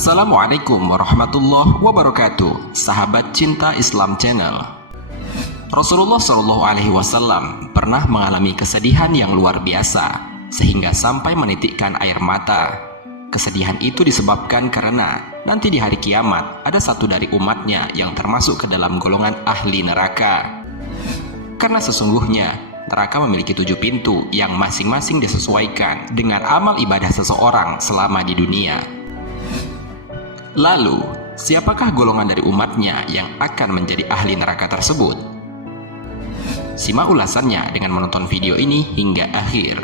Assalamualaikum warahmatullahi wabarakatuh, sahabat cinta Islam Channel. Rasulullah Shallallahu Alaihi Wasallam pernah mengalami kesedihan yang luar biasa sehingga sampai menitikkan air mata. Kesedihan itu disebabkan karena nanti di hari kiamat ada satu dari umatnya yang termasuk ke dalam golongan ahli neraka. Karena sesungguhnya neraka memiliki 7 pintu yang masing-masing disesuaikan dengan amal ibadah seseorang selama di dunia. Lalu, siapakah golongan dari umatnya yang akan menjadi ahli neraka tersebut? Simak ulasannya dengan menonton video ini hingga akhir.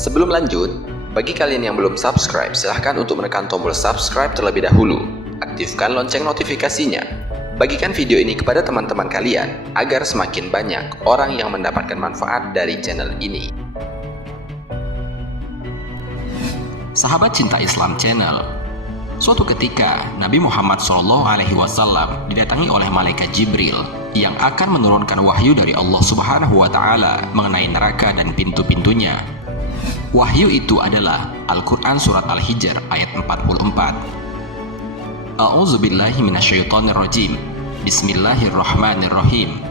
Sebelum lanjut, bagi kalian yang belum subscribe, silahkan untuk menekan tombol subscribe terlebih dahulu. Aktifkan lonceng notifikasinya. Bagikan video ini kepada teman-teman kalian, agar semakin banyak orang yang mendapatkan manfaat dari channel ini. Sahabat cinta Islam Channel, suatu ketika Nabi Muhammad SAW didatangi oleh malaikat Jibril yang akan menurunkan wahyu dari Allah Subhanahu wa Ta'ala mengenai neraka dan pintu-pintunya. Wahyu itu adalah Al-Quran Surat Al-Hijr ayat 44. A'udzubillahi minasyaitonirrajim. Bismillahirrahmanirrahim.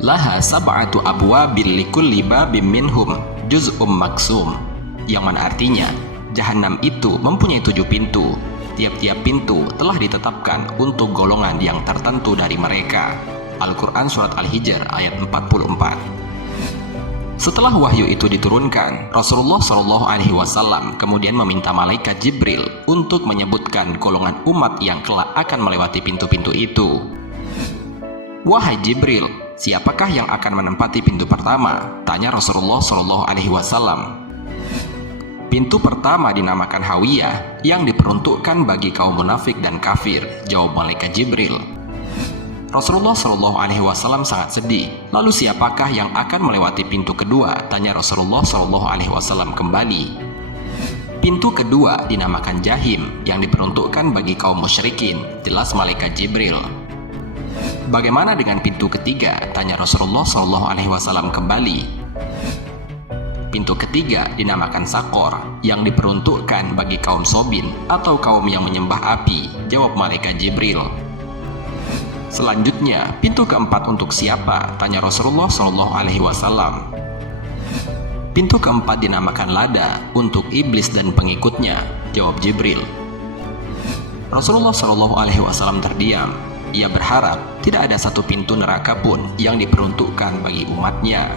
Laha sab'atu abwabil likulli babim minhum juz'um maksum. Yang mana artinya, Jahanam itu mempunyai 7 pintu. Tiap-tiap pintu telah ditetapkan untuk golongan yang tertentu dari mereka. Al-Quran Surat Al-Hijr ayat 44. Setelah wahyu itu diturunkan, Rasulullah Shallallahu Alaihi Wasallam kemudian meminta malaikat Jibril untuk menyebutkan golongan umat yang kelak akan melewati pintu-pintu itu. Wahai Jibril, siapakah yang akan menempati pintu pertama? Tanya Rasulullah Shallallahu Alaihi Wasallam. Pintu pertama dinamakan Hawiyah, yang diperuntukkan bagi kaum munafik dan kafir, jawab malaikat Jibril. Rasulullah Shallallahu Alaihi Wasallam sangat sedih. Lalu siapakah yang akan melewati pintu kedua? Tanya Rasulullah Shallallahu Alaihi Wasallam kembali. Pintu kedua dinamakan Jahim, yang diperuntukkan bagi kaum musyrikin, jelas malaikat Jibril. Bagaimana dengan pintu ketiga? Tanya Rasulullah Shallallahu Alaihi Wasallam kembali. Pintu ketiga dinamakan Sakor, yang diperuntukkan bagi kaum Sobin atau kaum yang menyembah api, jawab malaikat Jibril. Selanjutnya, pintu keempat untuk siapa? Tanya Rasulullah Shallallahu Alaihi Wasallam. Pintu keempat dinamakan Lada, untuk iblis dan pengikutnya, jawab Jibril. Rasulullah Shallallahu Alaihi Wasallam terdiam. Ia berharap tidak ada satu pintu neraka pun yang diperuntukkan bagi umatnya.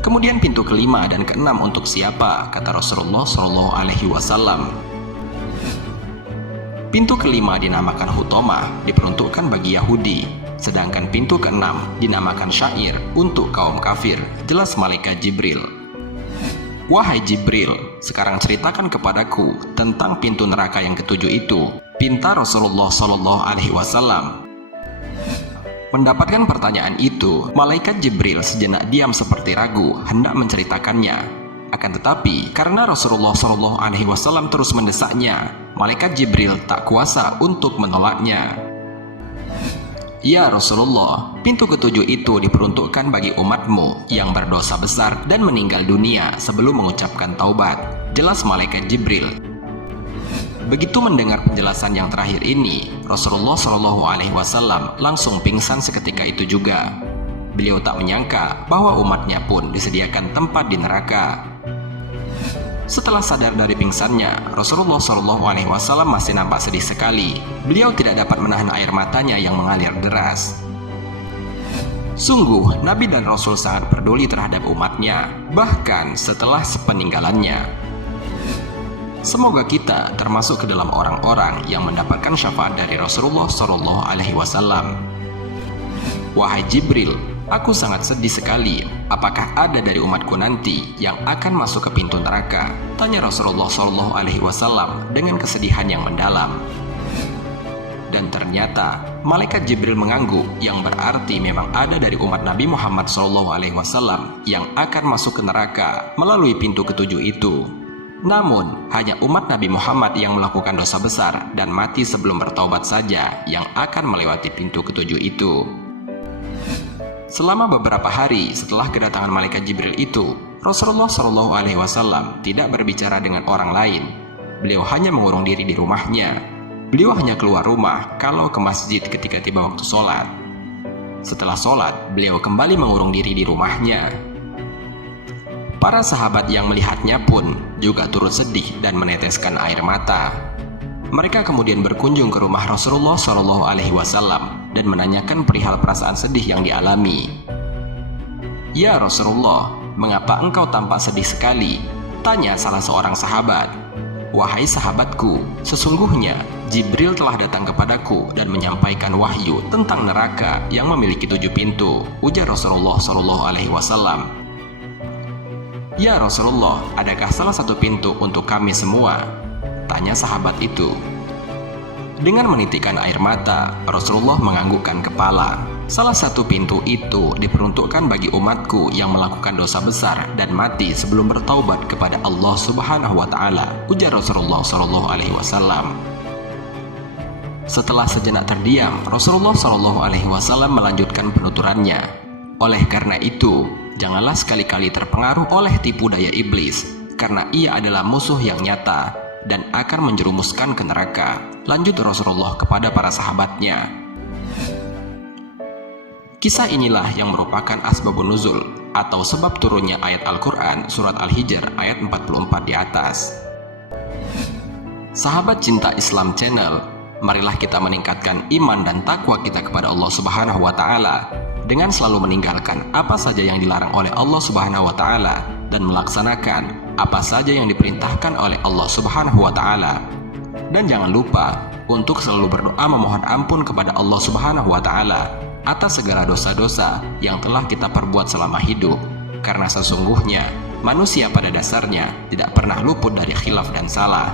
Kemudian pintu kelima dan keenam untuk siapa? Kata Rasulullah Shallallahu Alaihi Wasallam. Pintu kelima dinamakan Hutomah, diperuntukkan bagi Yahudi. Sedangkan pintu keenam dinamakan Syair, untuk kaum kafir, jelas malaikat Jibril. Wahai Jibril, sekarang ceritakan kepadaku tentang pintu neraka yang ketujuh itu, pinta Rasulullah Shallallahu Alaihi Wasallam. Mendapatkan pertanyaan itu, malaikat Jibril sejenak diam seperti ragu hendak menceritakannya. Akan tetapi, karena Rasulullah Shallallahu Alaihi Wasallam terus mendesaknya, malaikat Jibril tak kuasa untuk menolaknya. Ya Rasulullah, pintu ketujuh itu diperuntukkan bagi umatmu yang berdosa besar dan meninggal dunia sebelum mengucapkan taubat, jelas malaikat Jibril. Begitu mendengar penjelasan yang terakhir ini, Rasulullah Shallallahu Alaihi Wasallam langsung pingsan seketika itu juga. Beliau tak menyangka bahwa umatnya pun disediakan tempat di neraka. Setelah sadar dari pingsannya, Rasulullah Shallallahu Alaihi Wasallam masih nampak sedih sekali. Beliau tidak dapat menahan air matanya yang mengalir deras. Sungguh, Nabi dan Rasul sangat peduli terhadap umatnya, bahkan setelah sepeninggalannya. Semoga kita termasuk ke dalam orang-orang yang mendapatkan syafaat dari Rasulullah Shallallahu Alaihi Wasallam. Wahai Jibril, aku sangat sedih sekali. Apakah ada dari umatku nanti yang akan masuk ke pintu neraka? Tanya Rasulullah Shallallahu Alaihi Wasallam dengan kesedihan yang mendalam. Dan ternyata malaikat Jibril mengangguk, yang berarti memang ada dari umat Nabi Muhammad Shallallahu Alaihi Wasallam yang akan masuk ke neraka melalui pintu ketujuh itu. Namun, hanya umat Nabi Muhammad yang melakukan dosa besar dan mati sebelum bertaubat saja yang akan melewati pintu ketujuh itu. Selama beberapa hari setelah kedatangan malaikat Jibril itu, Rasulullah Shallallahu Alaihi Wasallam tidak berbicara dengan orang lain. Beliau hanya mengurung diri di rumahnya. Beliau hanya keluar rumah kalau ke masjid ketika tiba waktu sholat. Setelah sholat, beliau kembali mengurung diri di rumahnya. Para sahabat yang melihatnya pun juga turut sedih dan meneteskan air mata. Mereka kemudian berkunjung ke rumah Rasulullah Shallallahu Alaihi Wasallam dan menanyakan perihal perasaan sedih yang dialami. "Ya Rasulullah, mengapa engkau tampak sedih sekali?" tanya salah seorang sahabat. "Wahai sahabatku, sesungguhnya Jibril telah datang kepadaku dan menyampaikan wahyu tentang neraka yang memiliki 7 pintu," ujar Rasulullah Shallallahu Alaihi Wasallam. "Ya Rasulullah, adakah salah satu pintu untuk kami semua?" tanya sahabat itu. Dengan menitikkan air mata, Rasulullah menganggukkan kepala. "Salah satu pintu itu diperuntukkan bagi umatku yang melakukan dosa besar dan mati sebelum bertaubat kepada Allah Subhanahu wa Ta'ala," ujar Rasulullah Shallallahu Alaihi Wasallam. Setelah sejenak terdiam, Rasulullah Shallallahu Alaihi Wasallam melanjutkan penuturannya. "Oleh karena itu, janganlah sekali-kali terpengaruh oleh tipu daya iblis, karena ia adalah musuh yang nyata dan akan menjerumuskan ke neraka," lanjut Rasulullah kepada para sahabatnya. Kisah inilah yang merupakan asbabun nuzul atau sebab turunnya ayat Al-Quran surat Al-Hijr ayat 44 di atas. Sahabat Cinta Islam Channel, marilah kita meningkatkan iman dan takwa kita kepada Allah Subhanahu wa Ta'ala dengan selalu meninggalkan apa saja yang dilarang oleh Allah Subhanahu wa Ta'ala dan melaksanakan apa saja yang diperintahkan oleh Allah Subhanahu wa Ta'ala. Dan jangan lupa untuk selalu berdoa memohon ampun kepada Allah Subhanahu wa Ta'ala atas segala dosa-dosa yang telah kita perbuat selama hidup, karena sesungguhnya manusia pada dasarnya tidak pernah luput dari khilaf dan salah.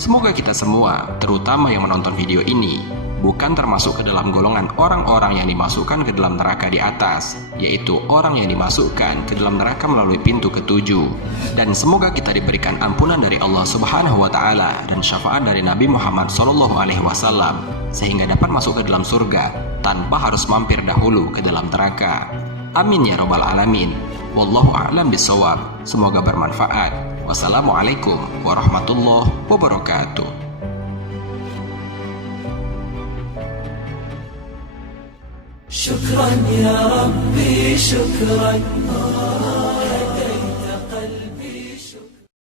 Semoga kita semua, terutama yang menonton video ini, bukan termasuk ke dalam golongan orang-orang yang dimasukkan ke dalam neraka di atas, yaitu orang yang dimasukkan ke dalam neraka melalui pintu ketujuh. Dan semoga kita diberikan ampunan dari Allah Subhanahu wa Ta'ala dan syafaat dari Nabi Muhammad Shallallahu Alaihi Wasallam, sehingga dapat masuk ke dalam surga tanpa harus mampir dahulu ke dalam neraka. Amin ya Rabbal Alamin. Wallahu a'lam bishawab. Semoga bermanfaat. Wassalamualaikum warahmatullahi wabarakatuh. شكرا يا ربي شكرا